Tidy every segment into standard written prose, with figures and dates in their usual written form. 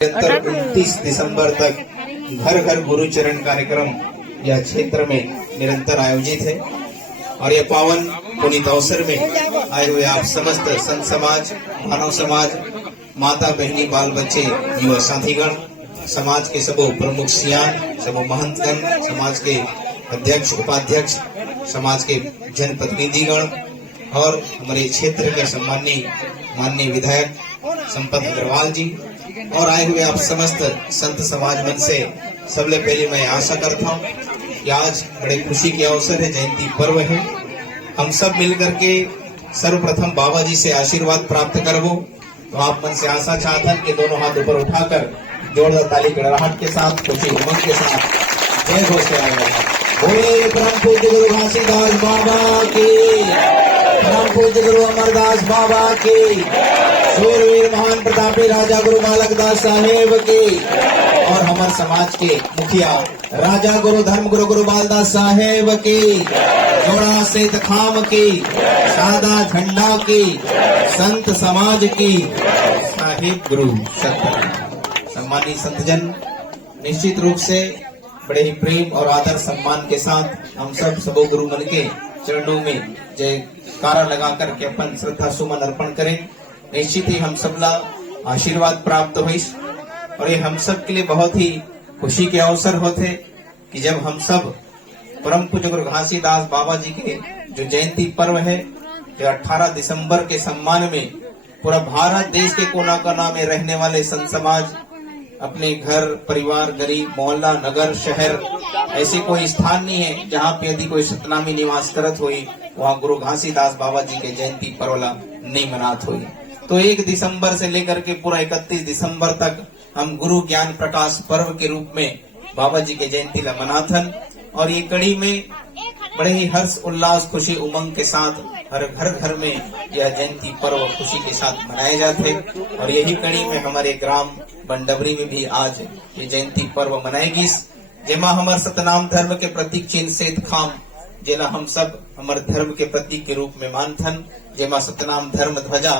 29 दिसंबर तक घर घर गुरुचरण कार्यक्रम यह क्षेत्र में निरंतर आयोजित है और यह पावन पुनीत अवसर में आए हुए आप समस्त संत समाज, मानव समाज, माता बहनी, बाल बच्चे, युवा साथीगण, समाज के सबो प्रमुख सियान, सबो महंतगण, समाज के अध्यक्ष, उपाध्यक्ष, समाज के जनप्रतिनिधिगण और हमारे क्षेत्र के माननीय विधायक संपत अग्रवाल जी और आए हुए आप समस्त संत समाज मन से सबले पहले मैं आशा करता हूँ कि आज बड़े खुशी के अवसर है, जयंती पर्व है। हम सब मिलकर के सर्वप्रथम बाबा जी से आशीर्वाद प्राप्त करवो। तो आप मन से आशा चाहता कि दोनों हाथ ऊपर उठाकर जोरदार ताली गड़गड़ाहट के साथ, खुशी उमंग के साथ जय घोष कराएगा। बोले परम पूज्य गुरु घासीदास बाबा की, परम पूज्य गुरु अमरदास बाबा की, सूरवीर महान प्रतापी राजा गुरु बालक दास साहेब की और हमारे समाज के मुखिया राजा गुरु धर्म गुरु गुरु बालदास साहेब की, जोड़ा से खाम की, सादा झंडा की, संत समाज की, साहिब गुरु सत्य। सम्मानित संतजन, निश्चित रूप से बड़े ही प्रेम और आदर सम्मान के साथ हम सबो गुरु मन के चरणों में जयकारा लगा करके अपन श्रद्धा सुमन अर्पण करें। निश्चित ही हम सबला आशीर्वाद प्राप्त हुई और ये हम सब के लिए बहुत ही खुशी के अवसर होते कि जब हम सब परम पूज्य गुरु घासीदास बाबा जी के जो जयंती पर्व है, जो 18 दिसंबर के सम्मान में पूरा भारत देश के कोना कोना में रहने वाले संत समाज अपने घर परिवार, गरीब, मोहल्ला, नगर, शहर, ऐसे कोई स्थान नहीं है जहाँ पे यदि कोई सतनामी निवास करत हुई वहाँ गुरु घासीदास बाबा जी के जयंती पर्वला नहीं मनात हुई। तो 1 दिसंबर से लेकर के पूरा 31 दिसंबर तक हम गुरु ज्ञान प्रकाश पर्व के रूप में बाबा जी के जयंती ला मनाथन और ये कड़ी में बड़े ही हर्ष उल्लास खुशी उमंग के साथ हर घर में यह जयंती पर्व खुशी के साथ मनाए जाते और यही कड़ी में हमारे ग्राम बंडबरी में भी आज ये जयंती पर्व मनाएगी, जेमा हमारे सतनाम धर्म के प्रतीक चिन्ह से खाम जेला हम सब हमारे धर्म के प्रतीक के रूप में मानथन, जेमा सतनाम धर्म ध्वजा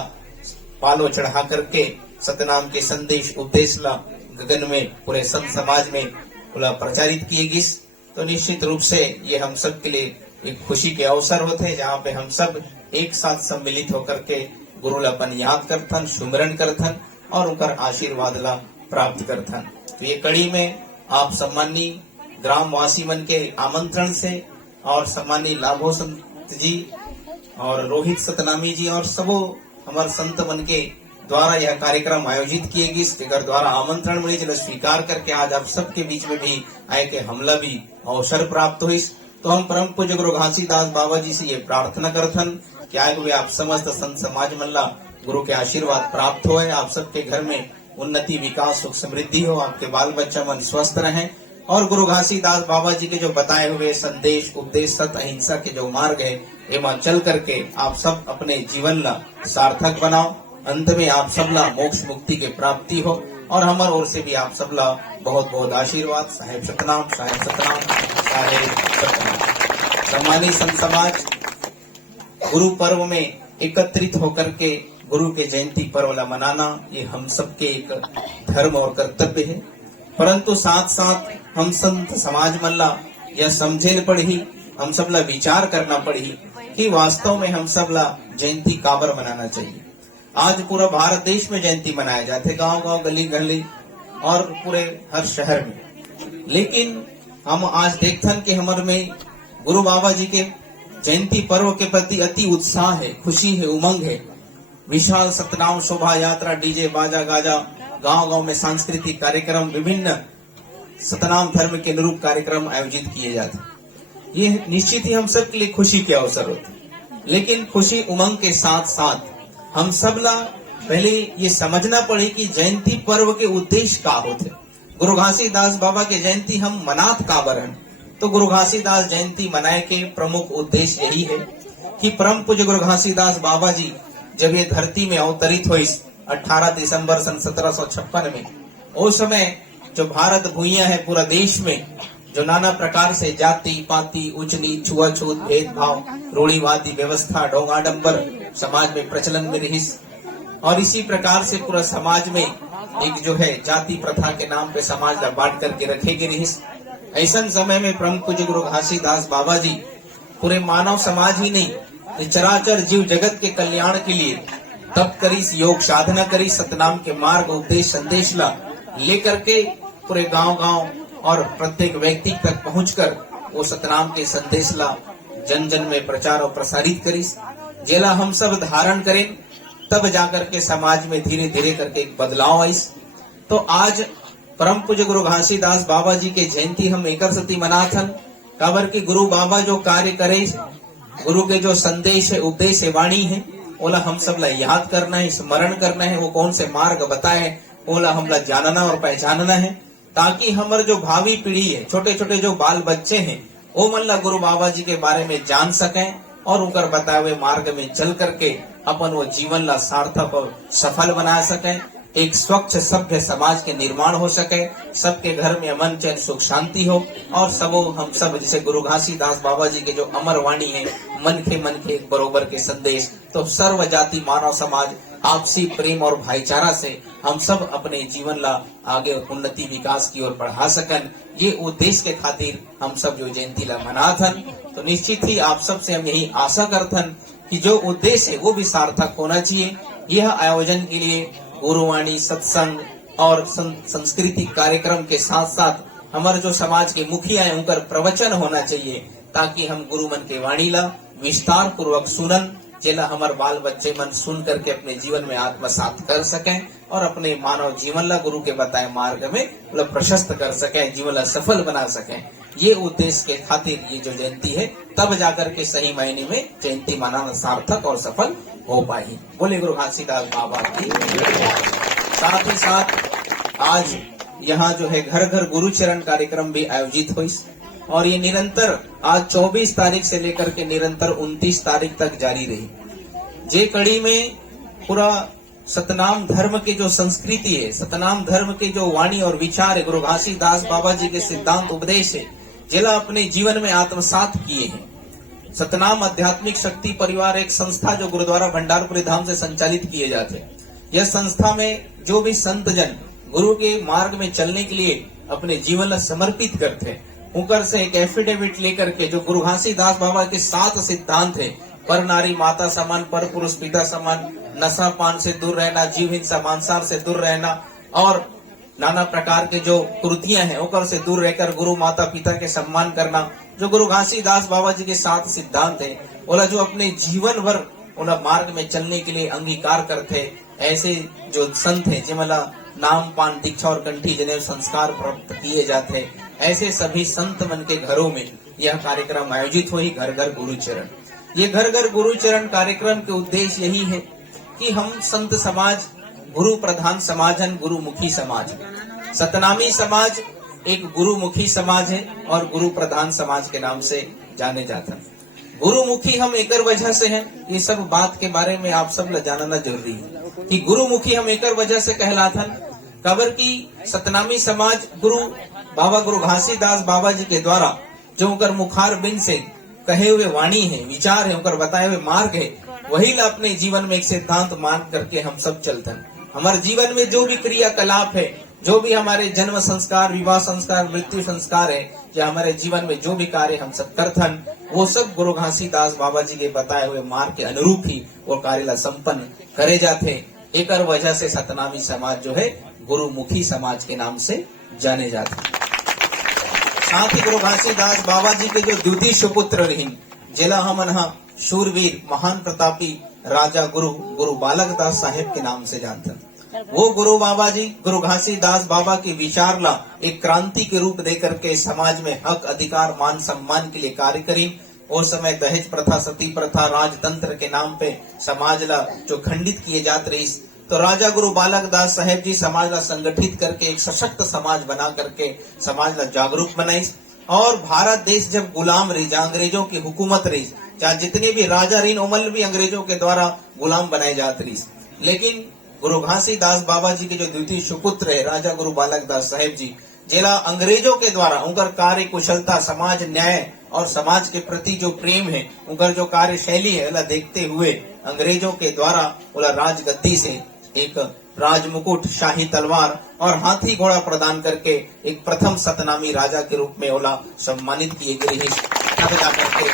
पालो चढ़ा करके सतनाम के संदेश उपदेश ला गगन में पूरे संत समाज में पूरा प्रचारित किए गिस। तो निश्चित रूप से ये हम सब के लिए एक खुशी के अवसर होते हैं जहाँ पे हम सब एक साथ सम्मिलित होकर के गुरु ला अपन याद करथन, सुमिरन करथन और उनका आशीर्वाद ला प्राप्त करथन। तो ये कड़ी में आप सम्मानी ग्रामवासी मन के आमंत्रण से और सम्मानी लाभो संत जी और रोहित सतनामी जी और सबो हमारे संत मन के द्वारा यह कार्यक्रम आयोजित किए गए, जिसके द्वारा आमंत्रण मिले जिन्हें स्वीकार करके आज आप सबके बीच में भी आए के हमला भी अवसर प्राप्त हुई। तो हम परम पूज्य गुरु घासीदास बाबा जी से ये प्रार्थना करथन कि आए हुए आप समस्त संत समाज मल्ला गुरु के आशीर्वाद प्राप्त होए, आप सबके घर में उन्नति, विकास, सुख समृद्धि हो, आपके बाल बच्चा मन स्वस्थ रहें और गुरु घासीदास बाबा जी के जो बताए हुए संदेश उपदेश सत्य अहिंसा के जो मार्ग है एवं चल करके आप सब अपने जीवन ला सार्थक बनाओ। अंत में आप सबला मोक्ष मुक्ति के प्राप्ति हो और हमारे ओर से भी आप सबला बहुत बहुत आशीर्वाद। साहेब सतनाम, साहेब सतनाम, साहेब सतनाम। सम्मानित संत समाज, गुरु पर्व में एकत्रित होकर के गुरु के जयंती पर्व ला मनाना ये हम सबके एक धर्म और कर्तव्य है, परंतु साथ साथ हम संत समाज मल्ला यह समझे पड़ी, हम सबला विचार करना पड़ी कि वास्तव में हम सबला जयंती काबर मनाना चाहिए। आज पूरा भारत देश में जयंती मनाया जाते, गांव गांव, गली गली और पूरे हर शहर में, लेकिन हम आज देखथन कि हमारे में गुरु बाबा जी के जयंती पर्व के प्रति अति उत्साह है, खुशी है, उमंग है। विशाल सतनाम शोभा यात्रा, डीजे बाजा गाजा, गांव गांव में सांस्कृतिक कार्यक्रम, विभिन्न सतनाम धर्म के अनुरूप कार्यक्रम आयोजित किए जाते। ये निश्चित ही हम सब के लिए खुशी के अवसर होते, लेकिन खुशी उमंग के साथ साथ हम सबला पहले ये समझना पड़े कि जयंती पर्व के उद्देश्य का होते। गुरु घासीदास बाबा के जयंती हम मनात काबर हन, तो गुरु घासीदास जयंती मनाए के प्रमुख उद्देश्य यही है कि परम पूज्य गुरु घासीदास बाबा जी जब ये धरती में अवतरित हुई 18 दिसंबर सन 1756 में, उस समय जो भारत भूइयां है पूरा देश में जो नाना प्रकार से जाति पाति, उच्च नीच, छुआछूत, भेदभाव, रूढ़िवादी व्यवस्था, ढोंगाडंबर समाज में प्रचलन में रही और इसी प्रकार से पूरा समाज में एक जो है जाति प्रथा के नाम पे समाज ला बांट करके रखेगी रहीस। ऐसा समय में परम पूज्य गुरु घासीदास बाबा जी पूरे मानव समाज ही नहीं, चराचर जीव जगत के कल्याण के लिए तप करी, योग साधना करी, सतनाम के मार्ग उपदेश संदेश ला लेकर के पूरे गांव-गांव और प्रत्येक व्यक्ति तक पहुंचकर वो सतनाम के संदेश ला जन जन में प्रचार और प्रसारित करी, जेला हम सब धारण करें, तब जाकर के समाज में धीरे धीरे करके एक बदलाव आई। तो आज परम पूज्य गुरु घासीदास बाबा जी के जयंती हम एकर सती मनाथन, काबर की गुरु बाबा जो कार्य करे, गुरु के जो संदेश है, उपदेश है, वाणी है, ओला हम सब ला याद करना है, स्मरण करना है। वो कौन से मार्ग बताए ओला हम ला जानना और पहचानना है, ताकि हमारे जो भावी पीढ़ी है, छोटे छोटे जो बाल बच्चे हैं, वो मन ला गुरु बाबा जी के बारे में जान सकें और उनकर बताए हुए मार्ग में चल करके अपन वो जीवन ला सार्थक और सफल बना सकें। एक स्वच्छ सभ्य समाज के निर्माण हो सके, सबके घर में अमन चैन सुख शांति हो, और सबो हम सब जैसे गुरु घासीदास बाबा जी के जो अमर वाणी है, मन के एक बरोबर के संदेश, तो सर्व जाति मानव समाज आपसी प्रेम और भाईचारा से हम सब अपने जीवन ला आगे उन्नति विकास की ओर बढ़ा सकन, ये उद्देश्य के खातिर हम सब जो जयंती ला मनाथन। तो निश्चित ही आप सब से हम यही आशा करथन कि जो उद्देश्य है वो भी सार्थक होना चाहिए। यह आयोजन के लिए गुरुवाणी, सत्संग और सांस्कृतिक कार्यक्रम के साथ साथ हमारे जो समाज के मुखिया है उनका प्रवचन होना चाहिए, ताकि हम गुरु मन के वाणी ला विस्तार पूर्वक सुनन, जेला हमारे बाल बच्चे मन सुन करके अपने जीवन में आत्मसात कर सकें और अपने मानव जीवन ला गुरु के बताए मार्ग में मतलब प्रशस्त कर सकें, जीवन ला सफल बना सकें। ये उद्देश्य के खातिर ये जो जयंती है, तब जाकर के सही मायने में जयंती मनाना सार्थक और सफल हो पाई। बोले गुरु घासीदास बाबा की। साथ ही साथ आज यहाँ जो है घर घर गुरु चरण कार्यक्रम भी आयोजित हुई, और ये निरंतर आज 24 तारीख से लेकर के निरंतर 29 तारीख तक जारी रही। जे कड़ी में पूरा सतनाम धर्म के जो संस्कृति है, सतनाम धर्म के जो वाणी और विचार है, गुरु घासीदास बाबा जी के सिद्धांत उपदेश है, जिला अपने जीवन में आत्मसात किए हैं। सतनाम आध्यात्मिक शक्ति परिवार एक संस्था जो गुरुद्वारा भंडारपुरी धाम से संचालित किए जाते हैं। यह संस्था में जो भी संत जन गुरु के मार्ग में चलने के लिए अपने जीवन ला समर्पित करते हैं, उनकर से एक एफिडेविट लेकर के जो गुरु घासीदास बाबा के 7 सिद्धांत है, पर नारी माता समान, पर पुरुष पिता समान, नशा पान से दूर रहना, जीव हिंसा मांसाहार से दूर रहना, और नाना प्रकार के जो कुरीतियां हैं उनकर से दूर रहकर गुरु माता पिता के सम्मान करना, जो गुरु घासीदास बाबा जी के 7 सिद्धांत है, ओला जो अपने जीवन भर उन मार्ग में चलने के लिए अंगीकार करते, ऐसे जो संत है जिमला नाम पान दीक्षा और कंठी जनेऊ संस्कार प्राप्त किए जाते, ऐसे सभी संत मन के घरों में यह कार्यक्रम आयोजित हुई, घर घर गुरु चरण। ये घर घर गुरु चरण कार्यक्रम के उद्देश्य यही है कि हम संत समाज गुरु प्रधान समाज है, गुरुमुखी समाज है। सतनामी समाज एक गुरुमुखी समाज है और गुरु प्रधान समाज के नाम से जाने जाता है। गुरुमुखी हम एकर वजह से हैं, ये सब बात के बारे में आप सब ला जानना जरूरी है कि गुरुमुखी हम एकर वजह से कहलाथन, कबर की सतनामी समाज गुरु बाबा गुरु घासीदास बाबा जी के द्वारा जो उनकर मुखार बिन से कहे हुए वाणी है, विचार है, उनकर बताए हुए मार्ग है, वही ला अपने जीवन में एक सिद्धांत मान करके हम सब चलतन। हमारे जीवन में जो भी क्रियाकलाप है, जो भी हमारे जन्म संस्कार, विवाह संस्कार, मृत्यु संस्कार है, या हमारे जीवन में जो भी कार्य हम सब करथन, वो सब गुरु घासीदास बाबा जी के बताए हुए मार्ग के अनुरूप ही वो कार्य ला संपन्न करे जाते। एक वजह से सतनामी समाज जो है गुरुमुखी समाज के नाम से जाने जाते। साथ ही गुरु घासीदास बाबा जी के जो द्वितीय सुपुत्र रही, जिला हमन शूरवीर महान प्रतापी राजा गुरु बालक दास साहेब के नाम से जानते। वो गुरु बाबा जी गुरु घासीदास बाबा के विचार ला एक क्रांति के रूप देकर के समाज में हक अधिकार मान सम्मान के लिए कार्य करी। उस समय दहेज प्रथा, सती प्रथा, राजतंत्र के नाम पे समाज ला जो खंडित किए जाते रही, तो राजा गुरु बालक दास साहेब जी समाज ला संगठित करके एक सशक्त समाज बना करके समाज ला जागरूक बनाई। और भारत देश जब गुलाम रही, अंग्रेजों की हुकूमत रही, चाहे जितने भी राजा रही उमल भी अंग्रेजों के द्वारा गुलाम बनाए जाते रही, लेकिन गुरु घासीदास बाबा जी के जो द्वितीय सुपुत्र है राजा गुरु बालक दास साहेब जी, जेला अंग्रेजों के द्वारा उनकर कार्य कुशलता, समाज न्याय और समाज के प्रति जो प्रेम है, उनकर जो कार्यशैली है, देखते हुए अंग्रेजों के द्वारा राजगद्दी से एक राजमुकुट, शाही तलवार और हाथी घोड़ा प्रदान करके एक प्रथम सतनामी राजा के रूप में ओला सम्मानित किए गए हैं। तब जाकर के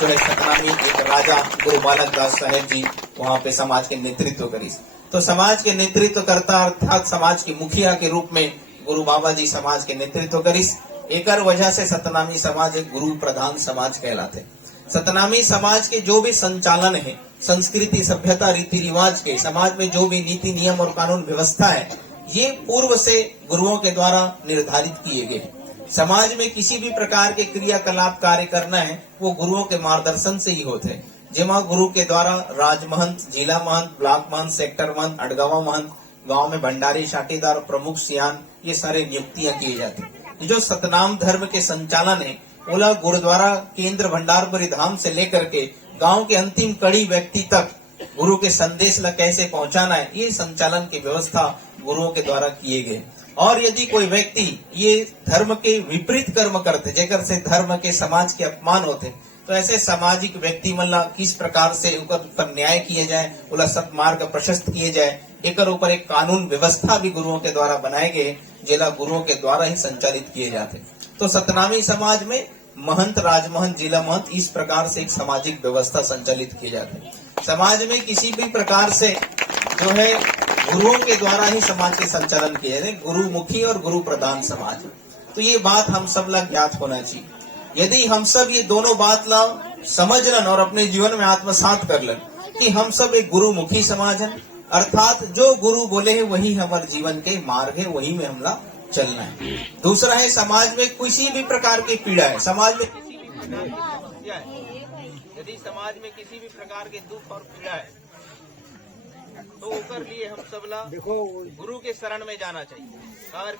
जो है सतनामी एक राजा गुरु बालक दास साहेब जी वहाँ पे समाज के नेतृत्व करी। तो समाज के नेतृत्व करता अर्थात समाज की मुखिया के रूप में गुरु बाबा जी समाज के नेतृत्व करीस। एकर वजह से सतनामी समाज एक गुरु प्रधान समाज कहलाते। सतनामी समाज के जो भी संचालन है, संस्कृति, सभ्यता, रीति रिवाज के समाज में जो भी नीति नियम और कानून व्यवस्था है, ये पूर्व से गुरुओं के द्वारा निर्धारित किए गए। समाज में किसी भी प्रकार के क्रियाकलाप कार्य करना है वो गुरुओं के मार्गदर्शन से ही होते हैं। जिमा गुरु के द्वारा राजमहंत, जिला महंत, ब्लॉक महंत, सेक्टर महंत, अड़गावा महंत, गांव में भंडारी, शाटीदार, प्रमुख, सियान, ये सारे नियुक्तियां की जाती। जो सतनाम धर्म के संचालन है ओला गुरुद्वारा केंद्र भंडारपुरी धाम से लेकर के गांव के अंतिम कड़ी व्यक्ति तक गुरु के संदेश ला कैसे पहुंचाना है, ये संचालन की व्यवस्था गुरुओं के द्वारा किए गए। और यदि कोई व्यक्ति ये धर्म के विपरीत कर्म करते, जेकर से धर्म के समाज के अपमान होते, तो ऐसे सामाजिक व्यक्ति मन ला किस प्रकार से ऊपर न्याय किए जाए, उला सब मार्ग प्रशस्त किए जाए, एकर ऊपर एक कानून व्यवस्था भी गुरुओं के द्वारा बनाए गए, जिला गुरुओं के द्वारा ही संचालित किए जाते। तो सतनामी समाज में महंत, राजमहंत, जिला महंत, इस प्रकार से एक सामाजिक व्यवस्था संचालित किए जाते। समाज में किसी भी प्रकार से जो है गुरुओं के द्वारा ही समाज के संचालन किए जाते, गुरुमुखी और गुरु प्रधान समाज। तो ये बात हम सब ला ज्ञात होना चाहिए। यदि हम सब ये दोनों बात ला समझ लन और अपने जीवन में आत्मसात कर लन कि हम सब एक गुरुमुखी समाज है, अर्थात जो गुरु बोले है वही हमारे जीवन के मार्ग है, वही में हमला चलना है। दूसरा है समाज में किसी भी प्रकार की पीड़ा है, समाज में किसी भी प्रकार की समस्या है, यदि समाज में किसी भी प्रकार के दुख और पीड़ा है तो ओकर लिए हम सबला गुरु के शरण में जाना चाहिए। और